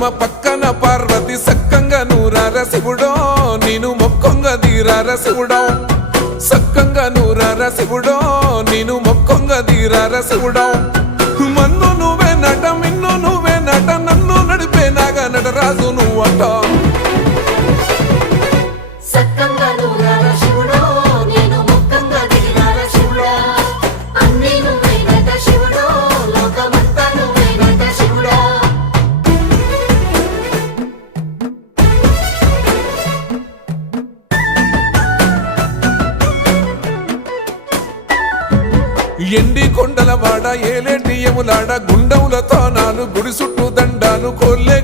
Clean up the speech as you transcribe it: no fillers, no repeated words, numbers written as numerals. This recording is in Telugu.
పద్మ పక్కన పార్వతి సక్కంగా నూరార శివుడో నేను మొక్కొంగ దీరార శివుడో సక్కంగా నూరార శివుడో నేను మొక్కొంగ దీరార శివుడో మన్ను నువ్వే నట మిన్ను నువ్వే నట నన్ను నడిపే నాగా నటరాజు నువ్వట ఎండి కొండల వాడ ఏలేటి యములాడ గుండములతో నాలు గుడి చుట్టూ దండాలు కోల్లే